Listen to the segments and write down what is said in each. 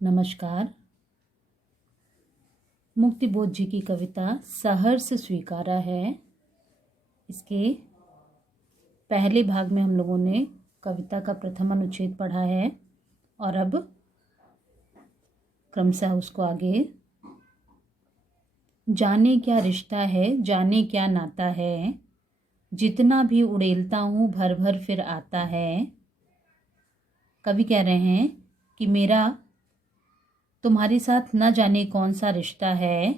नमस्कार। मुक्तिबोध जी की कविता सहर्ष स्वीकारा है। इसके पहले भाग में हम लोगों ने कविता का प्रथम अनुच्छेद पढ़ा है और अब क्रमशः उसको आगे। जाने क्या रिश्ता है, जाने क्या नाता है, जितना भी उड़ेलता हूँ भर भर फिर आता है। कवि कह रहे हैं कि मेरा तुम्हारे साथ न जाने कौन सा रिश्ता है,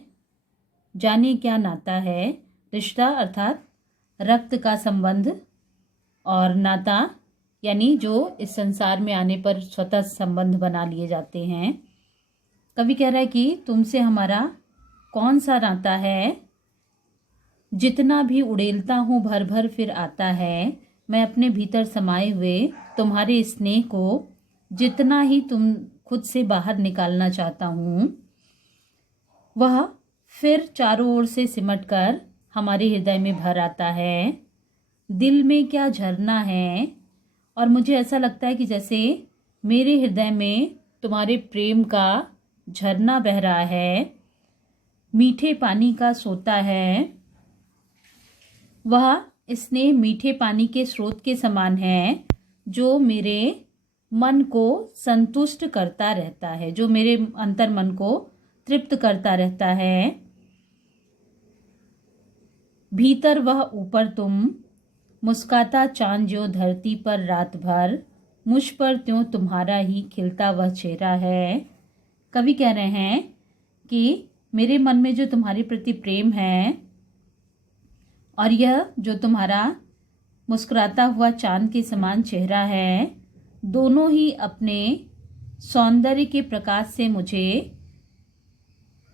जाने क्या नाता है। रिश्ता अर्थात रक्त का संबंध और नाता यानी जो इस संसार में आने पर स्वतः संबंध बना लिए जाते हैं। कवि कह रहा है कि तुमसे हमारा कौन सा नाता है, जितना भी उड़ेलता हूँ भर भर फिर आता है। मैं अपने भीतर समाये हुए तुम्हारे स्नेह को जितना ही तुम खुद से बाहर निकालना चाहता हूँ, वह फिर चारों ओर से सिमट कर हमारे हृदय में भर आता है। दिल में क्या झरना है, और मुझे ऐसा लगता है कि जैसे मेरे हृदय में तुम्हारे प्रेम का झरना बह रहा है, मीठे पानी का सोता है। वह स्नेह मीठे पानी के स्रोत के समान है, जो मेरे मन को संतुष्ट करता रहता है, जो मेरे अंतर मन को तृप्त करता रहता है। भीतर वह ऊपर तुम, मुस्काता चांद जो धरती पर रात भर, मुझ पर त्यों तुम्हारा ही खिलता वह चेहरा है। कवि कह रहे हैं कि मेरे मन में जो तुम्हारे प्रति प्रेम है और यह जो तुम्हारा मुस्कुराता हुआ चांद के समान चेहरा है, दोनों ही अपने सौंदर्य के प्रकाश से मुझे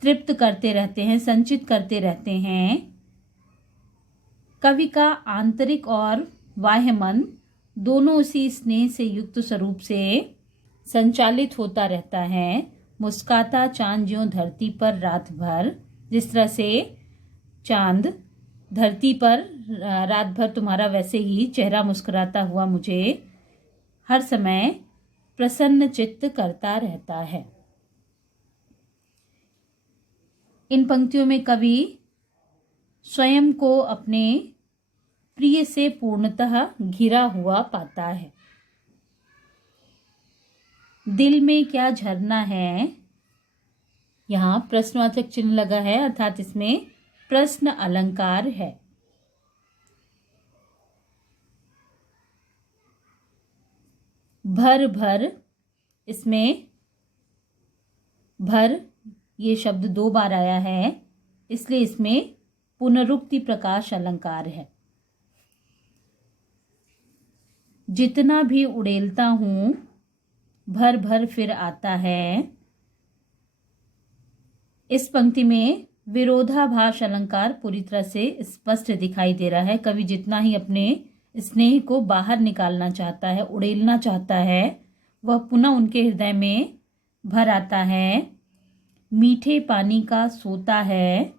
तृप्त करते रहते हैं, संचित करते रहते हैं। कवि का आंतरिक और बाह्य मन दोनों उसी स्नेह से युक्त स्वरूप से संचालित होता रहता है। मुस्काता चांद ज्यों धरती पर रात भर, जिस तरह से चांद धरती पर रात भर तुम्हारा वैसे ही चेहरा मुस्कुराता हुआ मुझे हर समय प्रसन्न चित्त करता रहता है। इन पंक्तियों में कवि स्वयं को अपने प्रिय से पूर्णतः घिरा हुआ पाता है। दिल में क्या झरना है, यहाँ प्रश्नवाचक चिन्ह लगा है, अर्थात इसमें प्रश्न अलंकार है। भर भर, इसमें भर ये शब्द 2 बार आया है, इसलिए इसमें पुनरुक्ति प्रकाश अलंकार है। जितना भी उड़ेलता हूँ भर भर फिर आता है। इस पंक्ति में विरोधाभास अलंकार पूरी तरह से स्पष्ट दिखाई दे रहा है। कवि जितना ही अपने स्नेह को बाहर निकालना चाहता है, उड़ेलना चाहता है, वह पुनः उनके हृदय में भर आता है। मीठे पानी का सोता है।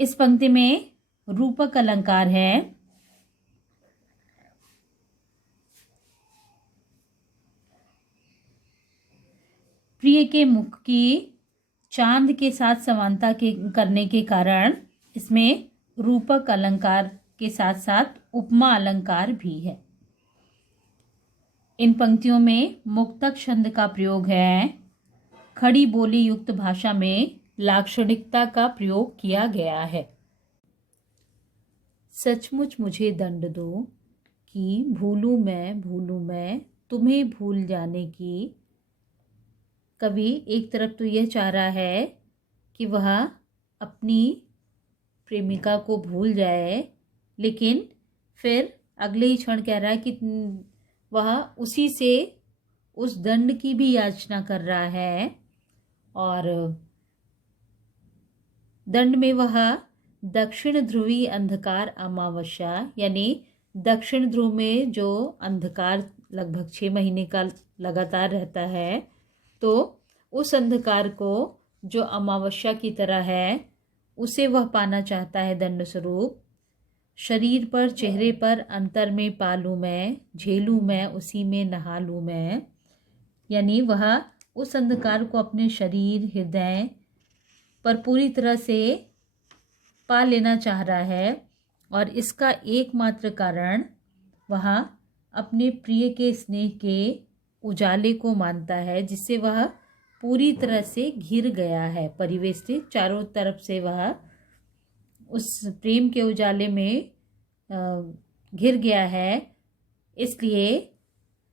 इस पंक्ति में रूपक अलंकार है। प्रिय के मुख की चांद के साथ समानता के करने के कारण इसमें रूपक अलंकार के साथ साथ उपमा अलंकार भी है। इन पंक्तियों में मुक्तक छंद का प्रयोग है। खड़ी बोली युक्त भाषा में लाक्षणिकता का प्रयोग किया गया है। सचमुच मुझे दंड दो कि भूलूं मैं तुम्हें भूल जाने की। कवि एक तरफ तो यह चाह रहा है कि वह अपनी प्रेमिका को भूल जाए, लेकिन फिर अगले ही क्षण कह रहा है कि वह उसी से उस दंड की भी याचना कर रहा है, और दंड में वह दक्षिण ध्रुवी अंधकार अमावस्या, यानी दक्षिण ध्रुव में जो अंधकार लगभग 6 महीने का लगातार रहता है, तो उस अंधकार को जो अमावस्या की तरह है, उसे वह पाना चाहता है दंड स्वरूप। शरीर पर चेहरे पर अंतर में पालूँ मैं, झेलूँ मैं उसी में नहा लूँ मैं। यानी वह उस अंधकार को अपने शरीर हृदय पर पूरी तरह से पा लेना चाह रहा है और इसका एकमात्र कारण वह अपने प्रिय के स्नेह के उजाले को मानता है, जिससे वह पूरी तरह से घिर गया है, परिवेष्टित चारों तरफ से वह उस प्रेम के उजाले में घिर गया है। इसलिए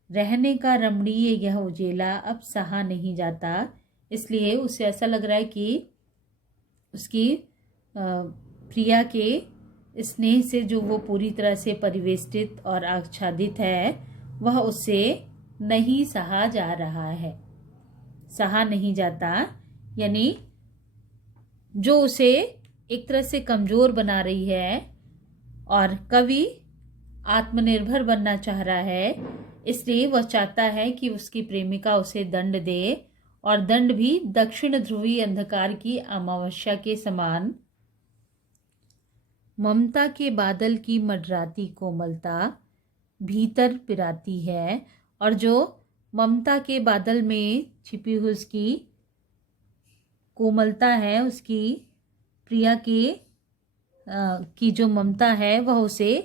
रहने का रमणीय यह उजेला अब सहा नहीं जाता। इसलिए उसे ऐसा लग रहा है कि उसकी प्रिया के स्नेह से जो वो पूरी तरह से परिवेष्टित और आच्छादित है, वह उससे नहीं सहा जा रहा है, सहा नहीं जाता। यानी जो उसे एक तरह से कमज़ोर बना रही है और कवि आत्मनिर्भर बनना चाह रहा है, इसलिए वह चाहता है कि उसकी प्रेमिका उसे दंड दे, और दंड भी दक्षिण ध्रुवीय अंधकार की अमावस्या के समान। ममता के बादल की मडराती कोमलता भीतर पिराती है, और जो ममता के बादल में छिपी हुई उसकी कोमलता है, उसकी प्रिया की जो ममता है, वह उसे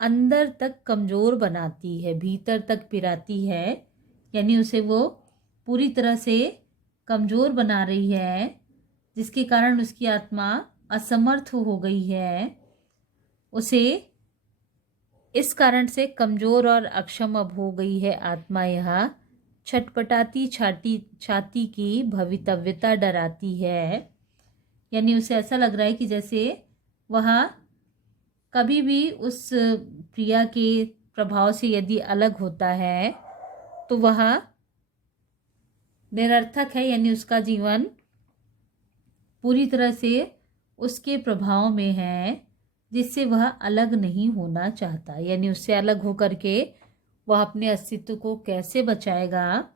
अंदर तक कमज़ोर बनाती है, भीतर तक पिराती है। यानी उसे वो पूरी तरह से कमज़ोर बना रही है, जिसके कारण उसकी आत्मा असमर्थ हो गई है। उसे इस कारण से कमज़ोर और अक्षम अब हो गई है आत्मा। यह छटपटाती छाती की भवितव्यता डराती है। यानी उसे ऐसा लग रहा है कि जैसे वह कभी भी उस प्रिया के प्रभाव से यदि अलग होता है तो वह निरर्थक है, यानी उसका जीवन पूरी तरह से उसके प्रभाव में है, जिससे वह अलग नहीं होना चाहता। यानी उससे अलग होकर के वह अपने अस्तित्व को कैसे बचाएगा,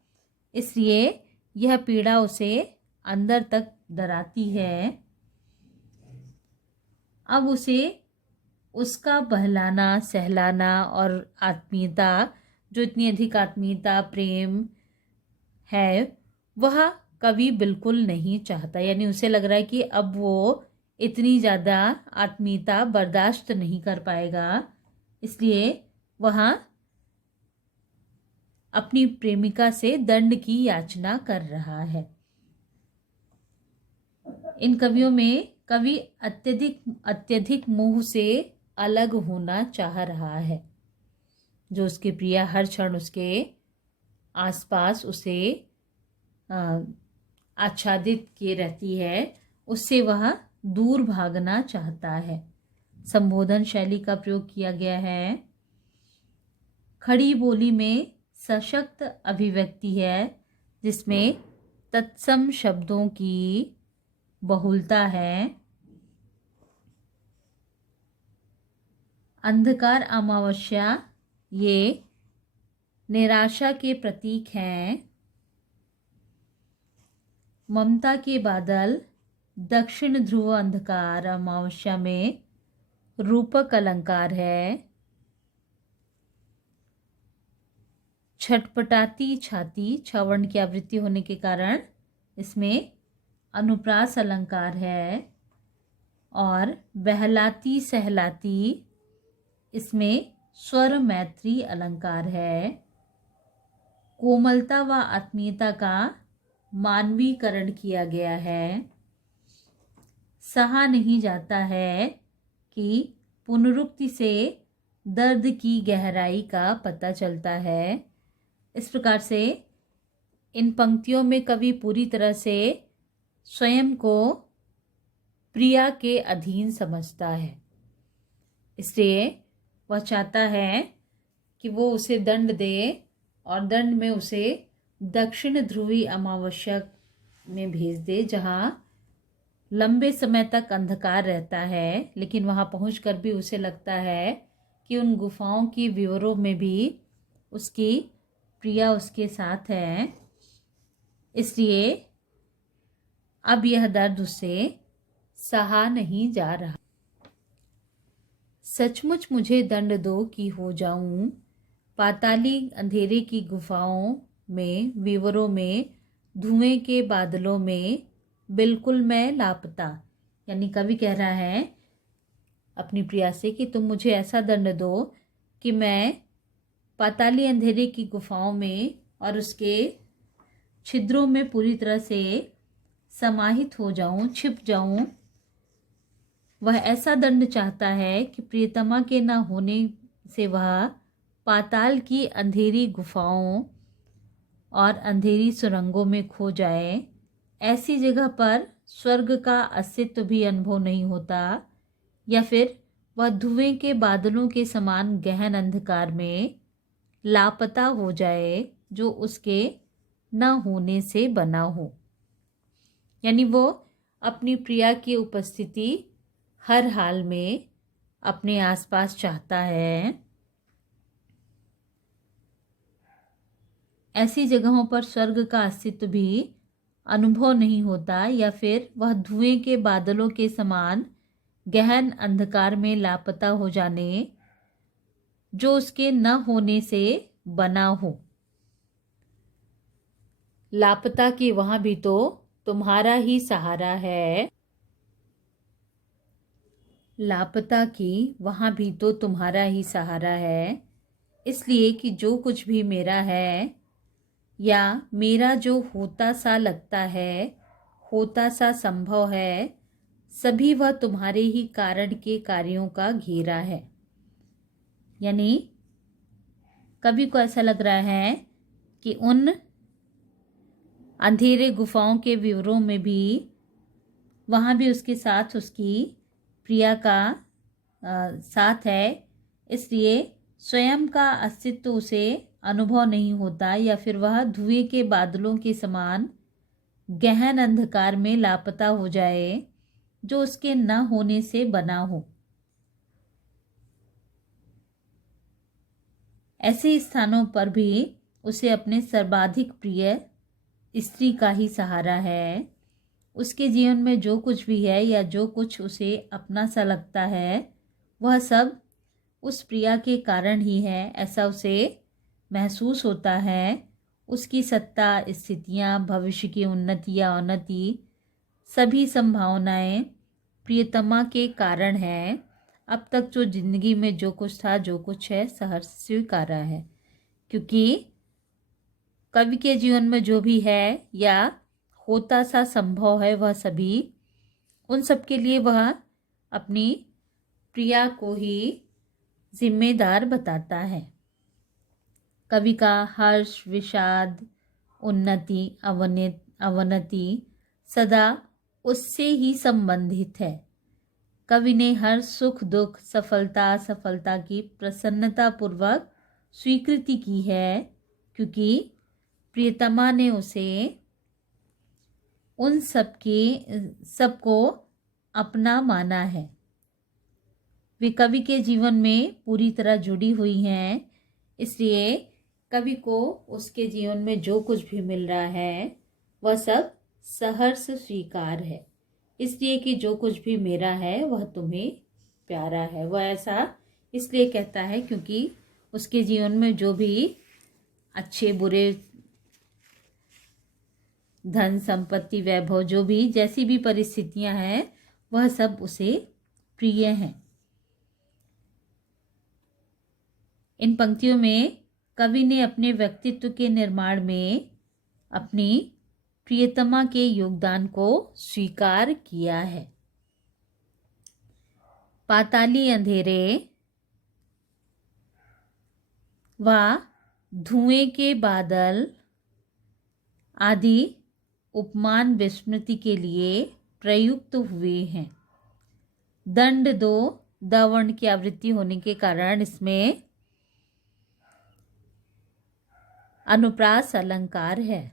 इसलिए यह पीड़ा उसे अंदर तक डराती है। अब उसे उसका बहलाना सहलाना और आत्मीयता, जो इतनी अधिक आत्मीयता प्रेम है, वह कभी बिल्कुल नहीं चाहता। यानी उसे लग रहा है कि अब वो इतनी ज़्यादा आत्मीयता बर्दाश्त नहीं कर पाएगा, इसलिए वह अपनी प्रेमिका से दंड की याचना कर रहा है। इन कवियों में कवि अत्यधिक मोह से अलग होना चाह रहा है। जो उसकी प्रिया हर क्षण उसके आसपास उसे आच्छादित किए रहती है, उससे वह दूर भागना चाहता है। संबोधन शैली का प्रयोग किया गया है। खड़ी बोली में सशक्त अभिव्यक्ति है, जिसमें तत्सम शब्दों की बहुलता है। अंधकार अमावस्या ये निराशा के प्रतीक हैं। ममता के बादल दक्षिण ध्रुव अंधकार अमावस्या में रूपक अलंकार है। छटपटाती छाती छवर्ण की आवृत्ति होने के कारण इसमें अनुप्रास अलंकार है, और बहलाती सहलाती इसमें स्वर मैत्री अलंकार है। कोमलता व आत्मीयता का मानवीकरण किया गया है। सहा नहीं जाता है कि पुनरुक्ति से दर्द की गहराई का पता चलता है। इस प्रकार से इन पंक्तियों में कवि पूरी तरह से स्वयं को प्रिया के अधीन समझता है, इसलिए वह चाहता है कि वो उसे दंड दे, और दंड में उसे दक्षिण ध्रुवी अमावस्या में भेज दे, जहाँ लंबे समय तक अंधकार रहता है। लेकिन वहाँ पहुंचकर भी उसे लगता है कि उन गुफाओं की विवरों में भी उसकी प्रिया उसके साथ है, इसलिए अब यह दर्द उससे सहा नहीं जा रहा। सचमुच मुझे दंड दो कि हो जाऊं पाताली अंधेरे की गुफाओं में, विवरों में, धुएं के बादलों में, बिल्कुल मैं लापता। यानी कवि कह रहा है अपनी प्रिया से कि तुम मुझे ऐसा दंड दो कि मैं पाताली अंधेरे की गुफाओं में और उसके छिद्रों में पूरी तरह से समाहित हो जाऊं, छिप जाऊं। वह ऐसा दंड चाहता है कि प्रियतमा के न होने से वह पाताल की अंधेरी गुफाओं और अंधेरी सुरंगों में खो जाए। ऐसी जगह पर स्वर्ग का अस्तित्व भी अनुभव नहीं होता, या फिर वह धुएं के बादलों के समान गहन अंधकार में लापता हो जाए जो उसके न होने से बना हो। यानी वो अपनी प्रिया की उपस्थिति हर हाल में अपने आसपास चाहता है। ऐसी जगहों पर स्वर्ग का अस्तित्व भी अनुभव नहीं होता, या फिर वह धुएं के बादलों के समान गहन अंधकार में लापता हो जाने जो उसके न होने से बना हो। लापता की वहां भी तो तुम्हारा ही सहारा है। लापता की वहां भी तो तुम्हारा ही सहारा है, इसलिए कि जो कुछ भी मेरा है या मेरा जो होता सा लगता है, होता सा संभव है, सभी वह तुम्हारे ही कारण के कार्यों का घेरा है। यानी कवि को ऐसा लग रहा है कि उन अंधेरे गुफाओं के विवरों में भी वहाँ भी उसके साथ उसकी प्रिया का साथ है, इसलिए स्वयं का अस्तित्व उसे अनुभव नहीं होता, या फिर वह धुएं के बादलों के समान गहन अंधकार में लापता हो जाए जो उसके न होने से बना हो। ऐसे स्थानों पर भी उसे अपने सर्वाधिक प्रिय स्त्री का ही सहारा है। उसके जीवन में जो कुछ भी है या जो कुछ उसे अपना सा लगता है, वह सब उस प्रिया के कारण ही है, ऐसा उसे महसूस होता है। उसकी सत्ता, स्थितियाँ, भविष्य की उन्नति या अवनति, सभी संभावनाएं प्रियतमा के कारण है। अब तक जो जिंदगी में जो कुछ था, जो कुछ है, सहर्ष स्वीकारा है, क्योंकि कवि के जीवन में जो भी है या होता सा संभव है, वह सभी, उन सब के लिए वह अपनी प्रिया को ही जिम्मेदार बताता है। कवि का हर्ष, विषाद, उन्नति, अवनति सदा उससे ही संबंधित है। कवि ने हर सुख दुख, सफलता असफलता की प्रसन्नता पूर्वक स्वीकृति की है, क्योंकि प्रियतमा ने उसे उन सबको अपना माना है। वे कवि के जीवन में पूरी तरह जुड़ी हुई हैं, इसलिए कवि को उसके जीवन में जो कुछ भी मिल रहा है वह सब सहर्ष स्वीकार है, इसलिए कि जो कुछ भी मेरा है वह तुम्हें प्यारा है। वह ऐसा इसलिए कहता है क्योंकि उसके जीवन में जो भी अच्छे बुरे, धन संपत्ति, वैभव, जो भी जैसी भी परिस्थितियां हैं, वह सब उसे प्रिय हैं। इन पंक्तियों में कवि ने अपने व्यक्तित्व के निर्माण में अपनी प्रियतमा के योगदान को स्वीकार किया है। पाताली अंधेरे व धुएं के बादल आदि उपमान विस्मृति के लिए प्रयुक्त हुए हैं। दंड दो दवर्ण की आवृत्ति होने के कारण इसमें अनुप्रास अलंकार है।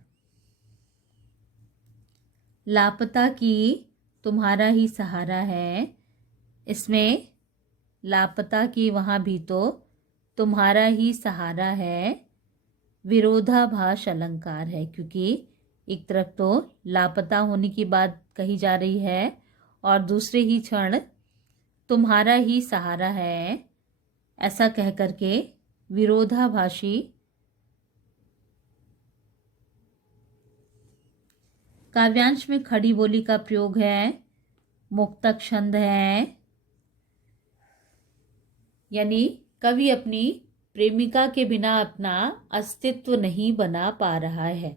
लापता की तुम्हारा ही सहारा है, इसमें लापता की वहाँ भी तो तुम्हारा ही सहारा है विरोधाभास अलंकार है, क्योंकि एक तरफ तो लापता होने की बात कही जा रही है और दूसरे ही क्षण तुम्हारा ही सहारा है, ऐसा कह करके विरोधाभासी काव्यांश में खड़ी बोली का प्रयोग है, मुक्तक छंद है, यानी कवि अपनी प्रेमिका के बिना अपना अस्तित्व नहीं बना पा रहा है।